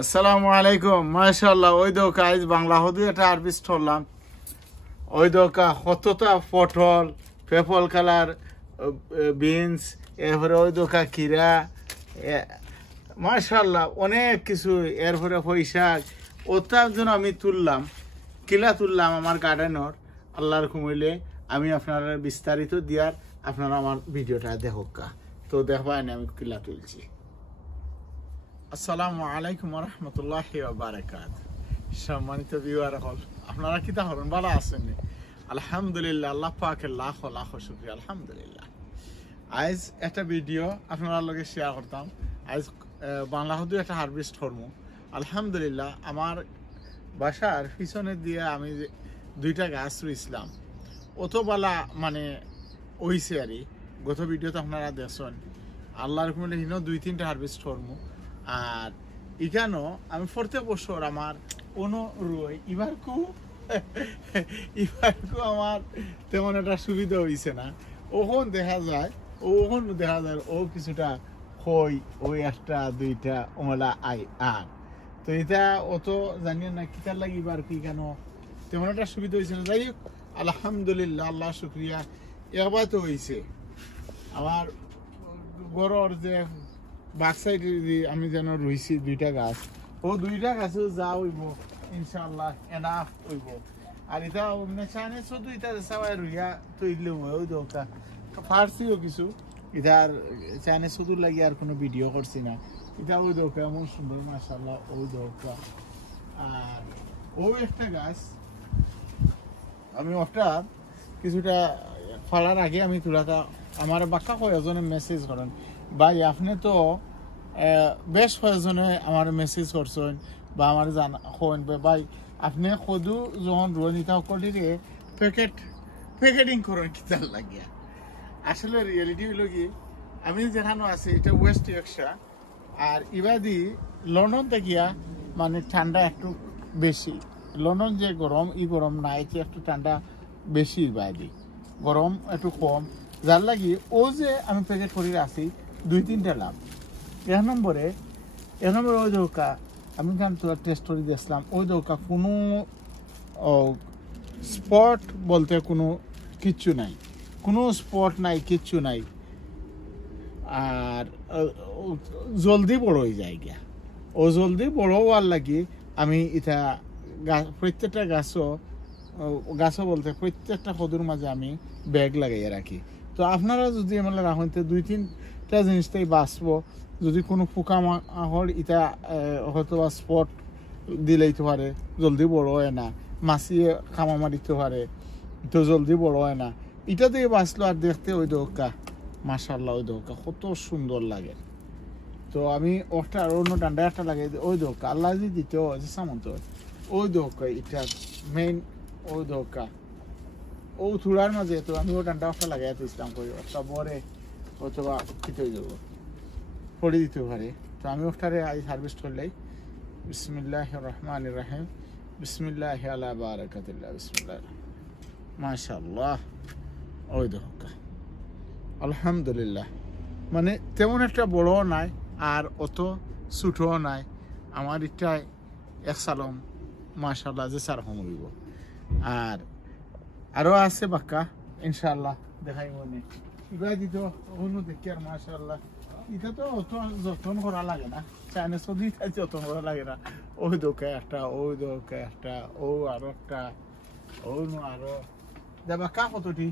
আসসালামু আলাইকুম মাশাআল্লাহ ওই দোকা আজ বাংলা হদু এটা হারভেস্ট করলাম ওই দোকা কতটা পটল পেপল কালার বিনস এরপরে ওই দোকা কিরা মাশাআল্লাহ অনেক কিছু এরপরে পয়শাক ওটার জন্য আমি তুললাম আমার গার্ডেনর আল্লাহর কুমিলে আমি আপনারা বিস্তারিত দিয়ার আপনারা আমার ভিডিওটা দেখোকা তো দেখবেন আমি কিলা তুলছি। আসসালামু আলাইকুম রহমতুল্লাহি ওয়া বারাকাতুহু। সম্মানিত ভিউয়ার হল আপনারা কি তা হরন ভালো আছেন? আলহামদুলিল্লাহ, আল্লাহ পাকের লাখ লাখ শুকরিয়া। আলহামদুলিল্লাহ, আজ একটা ভিডিও আপনারা লগে শেয়ার করতাম। আজ বাংলা হদু একটা হারভেস্ট করবো। আলহামদুলিল্লাহ, আমার বাসার পিছনে দিয়ে আমি দুইটা গাছ রুইছিলাম, অতবেলা মানে ওইছে আর গত ভিডিওতে আপনারা দেখছেন। আল্লাহর রহমতে হিনো 2-3টা হারভেস্ট করবো। আর এখানেও আমি প্রত্যেক বছর আমার কোনো রুই এবারকু আমার তেমন একটা সুবিধা হয়েছে না। ওখান দেখা যায় ও কিছুটা হই ওই একটা দুইটা ওমলা আর তো এটা অত জানি না কিতার লাগে এবার কি কেন তেমন একটা সুবিধা হয়েছে না। যাই হোক, আলহামদুলিল্লাহ, আল্লাহ শুক্রিয়া, এবার তো হয়েছে। আমার গড়র যে বাক সাইড আমি যেন রুইছি দুইটা গাছ, ও দুইটা গাছও যা হইব ইনশাআল্লাহ এনাফ হইব। আর এটা চানে শুধু এটা সবাই রুইয়া তৈরি ওই দোকা ফার্সিও কিছু এটার চানে শুধু লাগি আর কোনো ভিডিও করছি না। এটা ওই দোকা এমন সুন্দর মাশাআল্লাহ ওই দোকা। আর ও একটা গাছ আমি ওটা কিছুটা ফলার আগে আমি তুলাটা আমার বাক্কা কয়েকজনে মেসেজ করেন, ভাই আপনি তো বেশ কয়েকজনে আমার মেসেজ করছেন বা আমার জানা হন ভাই আপনি সদু যখন রোহিতা কলিরে প্যাকেটিং করেন কিতার লাগিয়া। আসলে রিয়েলিটি হইল কি, আমি যেখানে আছি এটা ওয়েস্ট ইয়র্কশায়ার, আর ইবাদি লন্ডন থেকিয়া মানে ঠান্ডা একটু বেশি। লন্ডন যে গরম এই গরম না, এটি একটু ঠান্ডা বেশি, ইবাদি গরম একটু কম, যার লাগি ও যে আমি প্যাকেট করে আছি 2-3টা লাভ। এক নম্বরে ওই দৌকা আমি গান তোরা টেস্ট করে দিয়েছিলাম। ওই দৌকা কোনো স্পট বলতে কোনো কিচ্ছু নাই, কোনো স্পট নাই, কিচ্ছু নাই। আর জলদি বড় হয়ে যায় গিয়া, ও জলদি বড় হওয়ার লাগি আমি এটা প্রত্যেকটা গাছও বলতে প্রত্যেকটা সদুর মাঝে আমি ব্যাগ লাগাইয়া রাখি। তো আপনারা যদি আমার রাখুন 2-3টা জিনিসটাই বাঁচবো। যদি কোনো পোকা মাকড় এটা হয়তো বা স্পট দিলেইতে পারে, জলদি বড় হয় না, মাছিয়ে খামা মারিতে পারে, তো জলদি বড় হয় না। এটা দিয়ে বাঁচলো। আর দেখতে ওই দৌকা মাশাআল্লাহ, ওই দৌকা কত সুন্দর লাগে। তো আমি ওটা আর অন্য ডান্ডা একটা লাগাই দিই। ওই দৌকা আল্লাহ যদি দিতে যে সামন্ত ওই দৌকা এটা মেইন ওই দৌকা ও থুড়ার মাঝে। তো আমি ও ডান্ডা একটা লাগাই ইসলাম করি একটা বরে অথবা খিতে যাবো পড়ে দিতে পারে। তো আমি ওটারে আজ হারভেস্ট করলেই বিসমিল্লাহির রহমানির রহিম, বিসমিল্লাহি আলা বারাকাতিল্লাহ, বিসমিল্লাহ মাশাআল্লাহ। ওই দৌকা আলহামদুলিল্লাহ, মানে তেমন একটা বড়ও নাই আর অত ছোটও নাই। আমার এটাই এক সালম মাশাআল্লাহ যে সার হইব। আর আরও আছে বাক্কা ইনশাআল্লাহ দেখাই মনে এবার দিত অন্য দেখি। আর মাশাআল্লাহ এটা তো অত যত্ন করা লাগে না, চাইনা সবজি যত্ন করা লাগে না। ওই দোকা একটা, ওই দোকা একটা, ও আরো একটা, ও আরো দেবা কা কতটি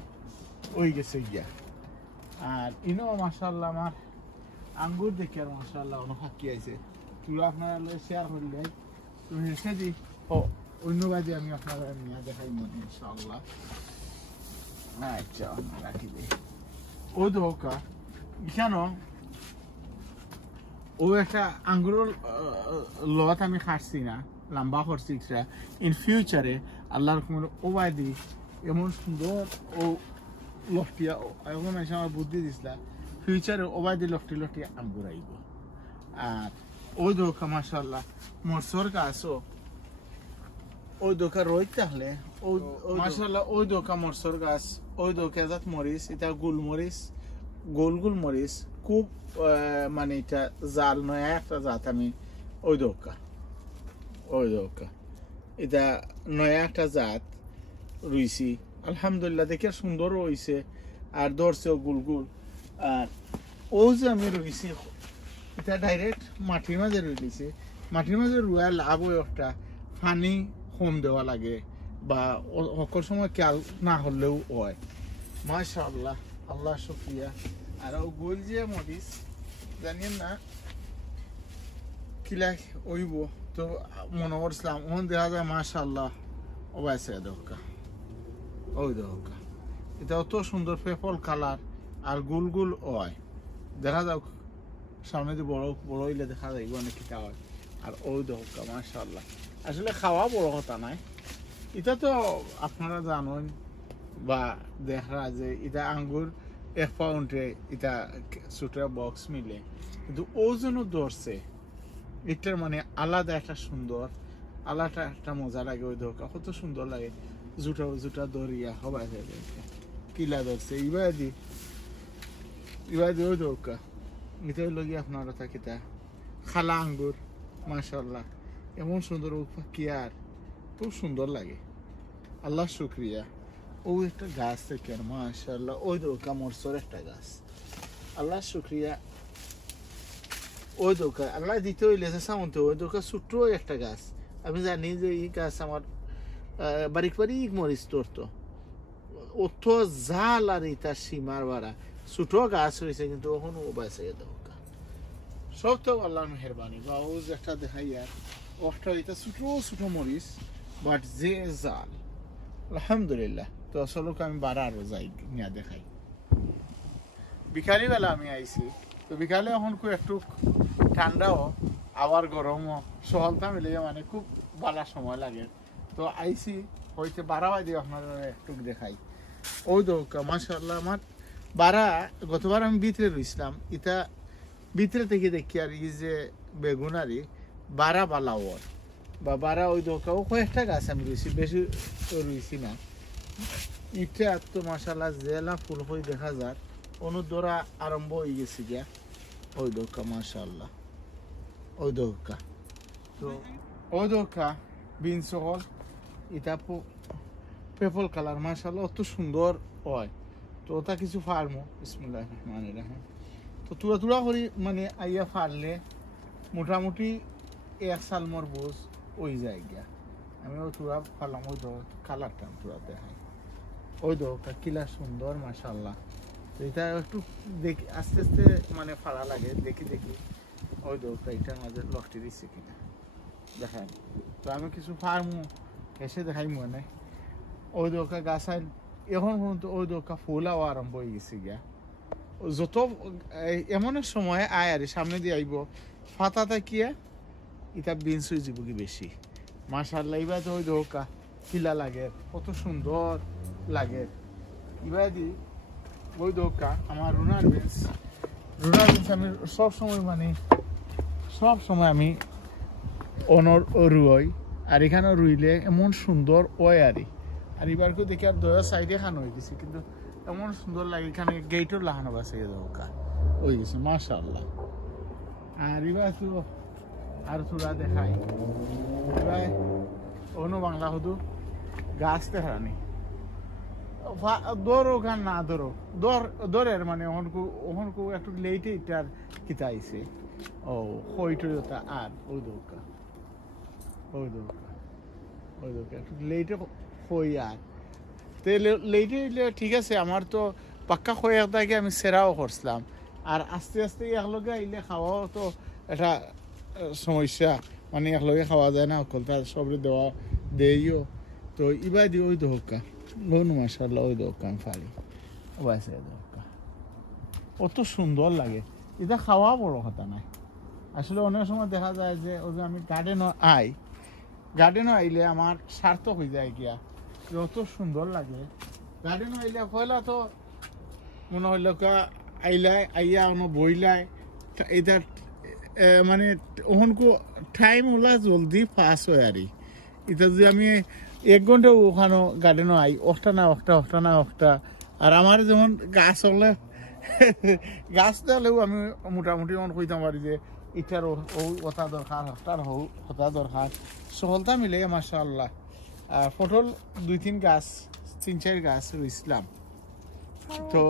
ওই গেছে গিয়া। আর ইনো মাশাআল্লাহ আমার আঙ্গুর দেখি আর মাশাআল্লাহ অনেক ফাঁকি আছে। তুলা আপনারা শেয়ার করলে তুমি হেসে দি ও অন্য বাজে আমি আপনারা নিয়ে দেখাই মনে ইনশাআল্লাহ। আচ্ছা রাখি দে ও দোকা কেন ও একটা আঙ্গুরের লত আমি খাটছি না, লম্বা করছি। ইন ফিউচারে আল্লাহর ও বাদি এমন সুন্দর ও লফটিয়া এমন এসে আমার বুদ্ধি দিছিলা ফিউচারে ও বাদি লফটি আঙ্গুর আইব। আর ওই দোকা মাশাআল্লাহ মরসর গাছও ওই দোকা রোজ থাকলে মাশাআল্লাহ ওই দোকা মরসর গাছ, ওই দোকা জাত মরিচ, এটা গোলমরিচ, গোল মরিচ খুব মানে এটা জাল নয় একটা জাত আমি ওই দোকা ওই দোকা এটা নয়া একটা জাত রুইছি আলহামদুলিল্লাহ দেখে সুন্দর হয়েছে আর ধরছেও গুলগুল আর ও যে আমি রুইছি এটা ডাইরেক্ট মাটির মাঝে রুইছে মাটির মাঝে রুয়া লাভ হয় একটা পানি কম দেওয়া লাগে বা সকল সময় খেয়াল না হলেও হয় মাশাআল্লাহ আল্লাহ শুকরিয়া আর ও গোল যে মরিচ জানেন না কিলা ওইব তো মনে করছিলাম ওখান দেখা যায় মাশাআল্লাহ ওবাইছে দোকা ওই দোকা এটা অত সুন্দর পেপল কালার আর গুল গুল হয় দেখা যাক সামনে যে বড় বড় হইলে দেখা যায় অনেক কিটা হয় আর ওই দোকা মাশাআল্লাহ আসলে খাওয়া বড় কথা নাই এটা তো আপনারা জানেন বা দেখা যে এটা আঙ্গুর 1 পাউন্ডে এটা ছোট বক্স মিলে কিন্তু ওজনও ধরছে এটার মানে আলাদা একটা সুন্দর আলাদা একটা মজা লাগে ওই দোকা কত সুন্দর লাগে জুটা জুটা দরিয়া হবাই কিলা ধরছে ইবাদি ওই দোকা এটা হইল গিয়ে আপনারা থাকিতা খালা আঙ্গুর মাশাআল্লাহ এমন সুন্দর কি আর খুব সুন্দর লাগে আল্লাহ শুকরিয়া ও একটা গাছ থেকে মাশাআল্লাহ ওই দোকা মরসর একটা গাছ আল্লাহ শুকরিয়া ওই দোকা আল্লাহ দিতে হইলে সামন্ত ওই দোকা ছোট্ট একটা গাছ আমি জানি যে এই গাছ আমার বারিক বারিক মরিচ ধরতো অত জাল আর এটা সীমার বাড়া ছোট গাছ হয়েছে কিন্তু ওখানে ও বাঁচে দোকা সব তো আল্লাহর মেহরবানি বা ও যে একটা দেখাই আর ওটা এটা ছোট ছোট মরিচ বাট যে জাল আলহামদুলিল্লাহ তো আসলে আমি বাড়া আরো যাই নিয়ে দেখাই বিকালবেলা আমি আইছি তো বিকালে এখন খুব একটু ঠান্ডাও আবার গরমও সহলতা মিলে মানে খুব ভালো সময় লাগে তো আইছি হইতে 12 বাজে আপনারা একটু দেখাই ওই দোকা মাশাআল্লাহ আমার বারা গতবার আমি ভিতরে রইছিলাম এটা ভিতরে থেকে দেখি আর এই যে বেগুনারি 12 বালাওয়ার বা 12 ওই দোকা ও কয়েকটা গাছ আমি রইছি বেশি রইছি না ইটা তো মাশাআল্লাহ জেলা ফুল হয়ে দেখা যায় অনুদরা আরম্ভ হয়ে গেছে গিয়া ওই দোকা মাশাআল্লাহ ওই দোকা তো ওই দোকা বিন সহল এটা পেপল কালার মাশাআল্লাহ অত সুন্দর হয় তো ওটা কিছু ফার্মো বিসমিল্লাহির রহমানির রহিম তো তুলা তুলা করি মানে আইয়া ফারলে মোটামুটি 1 সাল মোর বোঝ ওই যায় গিয়া আমি ও তুলা ফারলাম ওই কালারটা তুলা দেখাই ওই দোকা কিলা সুন্দর মাশাআল্লাহ তো এটা একটু দেখি আস্তে আস্তে মানে ফাড়া লাগে দেখি দেখি ওই দোকা এটার মাঝে লকটি দিচ্ছে কিনা দেখাই তো আমি কিছু ফার্মু এসে দেখাই মনে ওই দোকা গাছাই এখন পর্যন্ত ওই দোকা ফুলাও আরম্ভ হয়ে গেছে গিয়া যত এমন সময় আয় আর সামনে দিয়ে আইব ফাতাটা কিয়া এটা বিনস হয়ে যাব কি বেশি মাশাআল্লাহ এবার তো ওই দোকা কিলা লাগে কত সুন্দর লাগে এবার দি ওই দোকা আমার রুনার বিনস আমি সব সময় আমি অনর রুই আর এখানে রুইলে এমন সুন্দর ওই আর এবার কেউ দেখি আর দয়া সাইডে খানো হয়ে গেছে কিন্তু এমন সুন্দর লাগে এখানে গেটও লাগানো আছে দোকা হয়ে গেছে মাশাআল্লাহ আর এবার তো আর তোরা দেখাই এবার অন্য বাংলা হতো গাছ দেখানি দৌড়ো গান না দৌড়ের মানে ওহনকু একটু লেটে এটার কিতা আইছে ও হইটা আর ওই দোকা একটু লেটে হই আর তো লেটে ঠিক আছে আমার তো পাক্কা হয়ে থাকে আমি সেরাও করছিলাম আর আস্তে আস্তে একলগে আইলে খাওয়াও তো একটা সমস্যা মানে একলগে খাওয়া যায় না অকলটা সবরে দেওয়া দেইও তো ইবাই দি ওই দোকা বনু মাশাআল্লাহ ওই দোকা ফালি ওবাইছে দোকা অত সুন্দর লাগে এটা খাওয়া বড় কথা নাই আসলে অনেক সময় দেখা যায় যে ওই যে আমি গার্ডেনও আইলে আমার সার্থক হয়ে যায় গিয়া অত সুন্দর লাগে গার্ডেনও আইলে পয়লা তো মনে হইল আইয়া অন্য বইলাই এটা মানে ওখানকু টাইম ওলা জলদি পাস হয় আর এটা যদি আমি 1 ঘন্টা ওখানে গার্ডেনও আই একটা না একটা আর আমার যেমন গাছ হলে গাছ দিলেও আমি মোটামুটি কইতাম পারি যে ইটার হতা দরকার হটার হতা দরকার সকলটা মিলে মাশাআল্লাহ পটল 2-3 গাছ 3-4 গাছ রুইছিলাম তো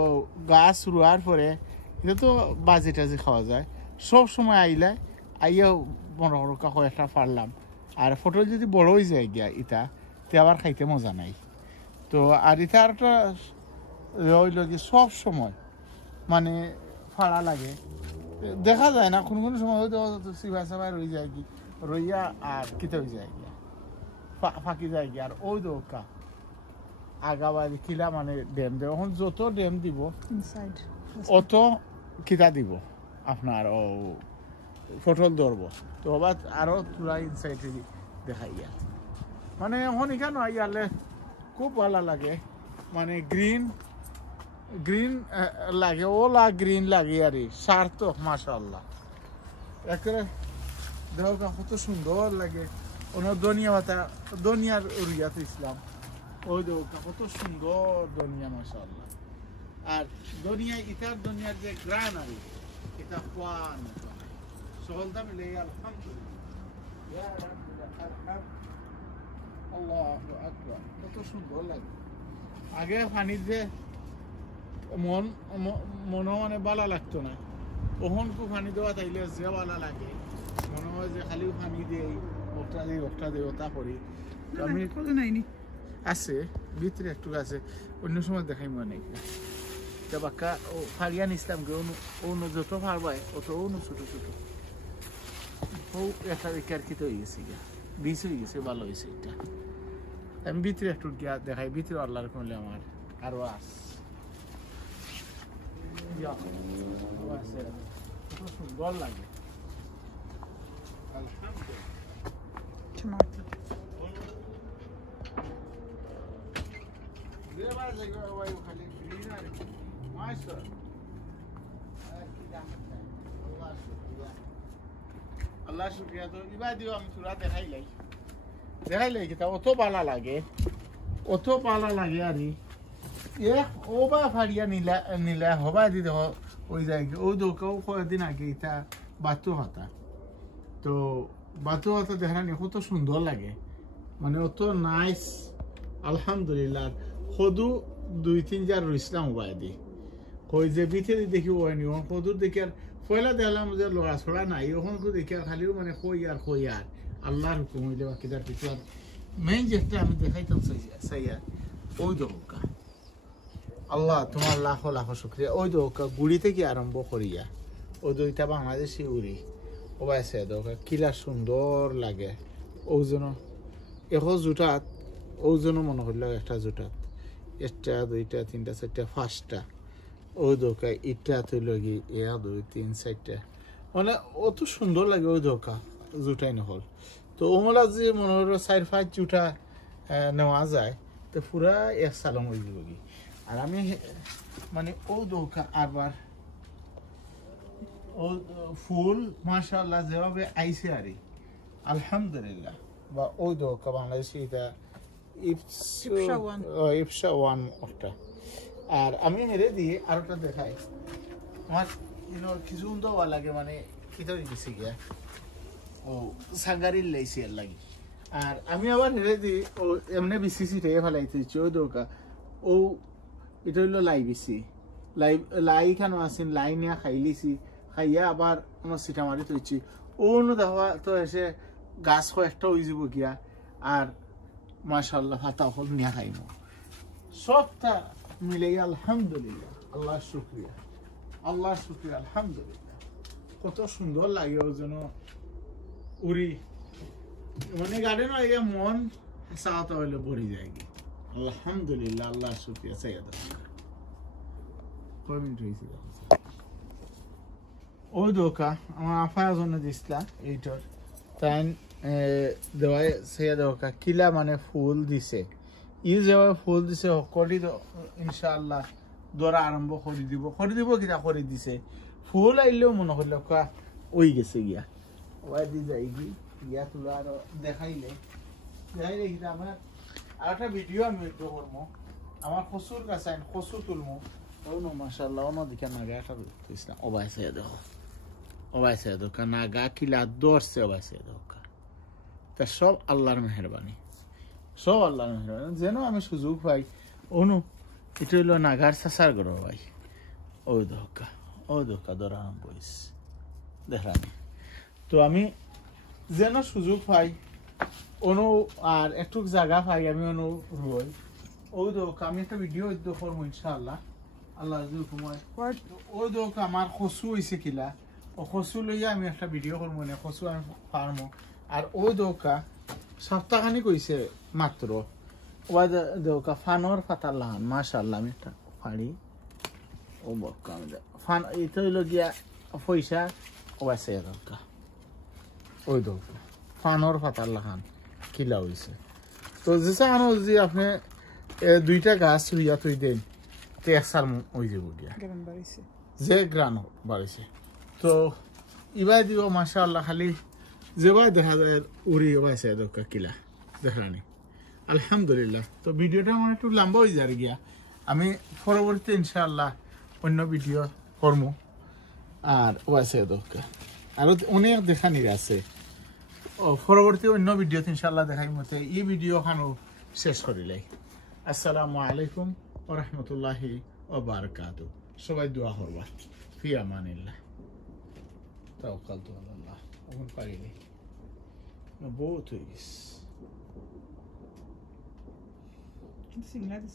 গাছ রোয়ার পরে এটা তো বাজে টাজে খাওয়া যায় সব সময় আইলে আইয়াও বড় বড় কয়েকটা পারলাম আর পটল যদি বড় হয়ে যায় গিয়া ইটা তে আবার খাইতে মজা নাই তো আর এটা আরটা রইল কি সব সময় মানে ফাড়া লাগে দেখা যায় না কোনো সময় হয়তো সিভা সাভায় রয়ে যায় কি রইয়া আর কিতে হয়ে যায় গিয়া ফাঁকি যায় গিয়া আর ওই দৌকা আগাবাড়ি কিলা মানে ড্যাম দেব এখন যত ড্যাম দিব অত কিতা দিব আপনার ও পটল ধরবো তো আবার আরো তুলা ইনসাইডে দেখাই গিয়া মানে এখন এখানে আইয়ালে খুব ভালো লাগে মানে গ্রিন লাগে ওলা গ্রিন লাগে আর সার্থক মাশাআল্লাহ একেবারে দেহটা কত সুন্দর লাগে ওনার দুনিয়া পাতা দুনিয়ার উড়িয়াত ইসলাম ওই দেহটা কত সুন্দর দুনিয়া মাশাআল্লাহ আর দুনিয়া ইটার দুনিয়ার যে গ্রান আর এটা পান সকলটা মিলে আলহামদুলিল্লাহ আল্লাহু আকবার কত সুন্দর লাগে আগে পানির যে মনও মানে ভালো লাগতো না ওহন খুব পানি দেওয়া তাইলে যে ভালো লাগে মনে হয় যে খালি পানি দিই ওটা দিই ওটা করি আমি নাইনি আছে ভিতরে একটু আছে অন্য সময় দেখাই মনে নেই বাক্কা ও ফারিয়ান ইসলামকে অন্য যত পারবাই অত অন্য ছোটো ছোটো ও একটা দেখে আর কি তো হয়ে গেছে গিয়া বিষ হয়ে গেছে ভালো হয়েছে এটা আমি ভিতরে একটু গিয়া দেখাই ভিতরে আল্লাহর করলে আমার আরো আস সুন্দর লাগে আল্লাহ শুক্রিয়া তো এবার দিও আমি তোরা দেখাই লাই কি তা অত ভালো লাগে আর ও বা ফাড়িয়া নিলা হবা দি দেখো ওই জায়গা ও দোকাও কয়েকদিন আগে এটা বাতু হতা তো বাতু হতা দেখানি কত সুন্দর লাগে মানে অত নাইস আলহামদুলিল্লাহ সদু 2-3 জার রইছিলাম ওবাই দি কই যে ভিতরে দেখি ওয়ানি ও সদুর দেখি আর পয়লা দেখলাম যে লড়া ছড়া নাই ওখান দেখি আর খালিও মানে কই আর আল্লাহর হুকুম হইলে বাকি তার কিছু আর মেইন যেটা আমি দেখাইতাম সাইয়া ওই দোকা আল্লাহ তোমার লাখো লাখো শুক্রিয়া ওই দোকা গুড়ি থেকে আরম্ভ করিয়া ওই দুইটা বাংলাদেশি উড়ি ও বাইছে দোকা কিলা সুন্দর লাগে ওজন এখন জুটাত ওজন মনে হইল একটা জুটাত 1টা 2টা 3টা 4টা 5টা ওই দোকা ইটা তুই লগি 1 2 3 4টা মানে অত সুন্দর লাগে ওই দোকা জুটাই নহল তো ওমলা যে মনে হলো 4-5 জুটা নেওয়া যায় তো পুরা এক সালম হয়ে যাব কি আর আমি মানে ও দোকা আবার ও ফুল মাশাআল্লাহ যেভাবে আইছে আরে আলহামদুলিল্লাহ বা ওই দোকা বাংলাদেশি এটা ইফসা ওয়ান ওটা আর আমি হেরে দিয়ে আরোটা দেখাই আমার কিছু দেওয়া লাগে মানে কিতা গেছে গিয়া ও সাঙ্গারির লাইছি আর লাগি আর আমি আবার হেরে দিই ও এমনি বিসিসিটা ফেলাইতে ইচ্ছে ওই দোকা ও এটা হইলো লাই বেশি লাই কেন আসেন লাই নিয়ে খাইলিছি খাইয়া আবার আমার সিটা মারি তৈছি অন্য দেখা তো এসে গাছ কয়েকটা হয়ে যাব গিয়া আর মাশাআল্লাহ হাতা হল নিয়ে খাইব সবটা মিলে আলহামদুলিল্লাহ আল্লাহ শুক্রিয়া আলহামদুলিল্লাহ কত সুন্দর লাগে ওর জন্য উড়ি মানে গার্ডেন হয়ে মন চাওয়াতে হইলে ভরে যায় আলহামদুলিল্লাহ আল্লাহ শুক্রিয়া চাইয়া কয় মিনিট হয়েছে ওই দোকা আমার আফার জন্য দিছিলা এইটার তাই দেওয়াই চাইয়া দোকা কিলা মানে ফুল দিছে যেভাবে ফুল দিছে সকলি ইনশাআল্লাহ দৌড়া আরম্ভ করে দিব কিনা করে দিছে ফুল আইলেও মনে করল ওই গেছে গিয়া ওয়াই দি যাই গিয়া তোলা আর দেখাইলে কিনা আমার আর একটা ভিডিও আমি করবো আমার কচুর কাছে কচু তুলবো মাশাআল্লাহ অন্যদিকে নাগে একটা ইসলাম ওবাই চাইয়া দেখো ওবাইছে দোকা নাগা কিলা দৌড়ছে ওবাইছে দোকা তা সব আল্লাহর মেহরবানি সব আল্লাহর মেহরবানি যেন আমি সুযোগ পাই অনু এটা হইল নাগার চাচার ঘর ভাই ওই দোকা দরাম বইস দেখানি তো আমি যেন সুযোগ পাই অনু আর একটু জায়গা পাই আমি অনু রই ওই দোকা আমি একটা ভিডিও করবো ইনশাআল্লাহ আল্লাহ যদি সময় ওই দোকা আমার কচু হয়েছে কিলা ও কচু লইয়া আমি একটা ভিডিও করবো না কচু আমি ফার্মো আর ওই দোকা সপ্তাহখানি কইছে মাত্র ওই দোকা ফানোর ফাতার লাহান মাশাআল্লাহ আমি একটা ফাড়ি ও বক্কা আমি ফান এটা হইল গিয়া পয়সা ওয়াইছে দোকা ওই দোকা ফানোর ফাতার লাহান কিলা হয়েছে তো যেসা আনো যদি আপনি দুইটা গাছ লইয়া তুই দেন তে একসার ওই যাব গিয়া যে গ্রান বাড়িছে তো ইবাই দিব মাশাআল্লাহ খালি যেবাই দেখা যায় উড়ি ওবাইছে দোকা কিলা দেখানি আলহামদুলিল্লাহ তো ভিডিওটা আমার একটু লম্বা হয়ে যায় গিয়া আমি পরবর্তীতে ইনশাআল্লাহ অন্য ভিডিও করবো আর ওয়াইছে দোকা আরো অনেক দেখানির আছে ও পরবর্তী অন্য ভিডিওতে ইনশাআল্লাহ দেখাই মতে এই ভিডিও খানো শেষ করিলাই আসসালামু আলাইকুম ওয়া রাহমাতুল্লাহি ওয়া বারাকাতুহু সবাই দোয়া করবা ফি আমানিল্লাহ তাওয়াক্কালতু আলাল্লাহ এখন পারিনি বহুত হয়ে গেছে Signal de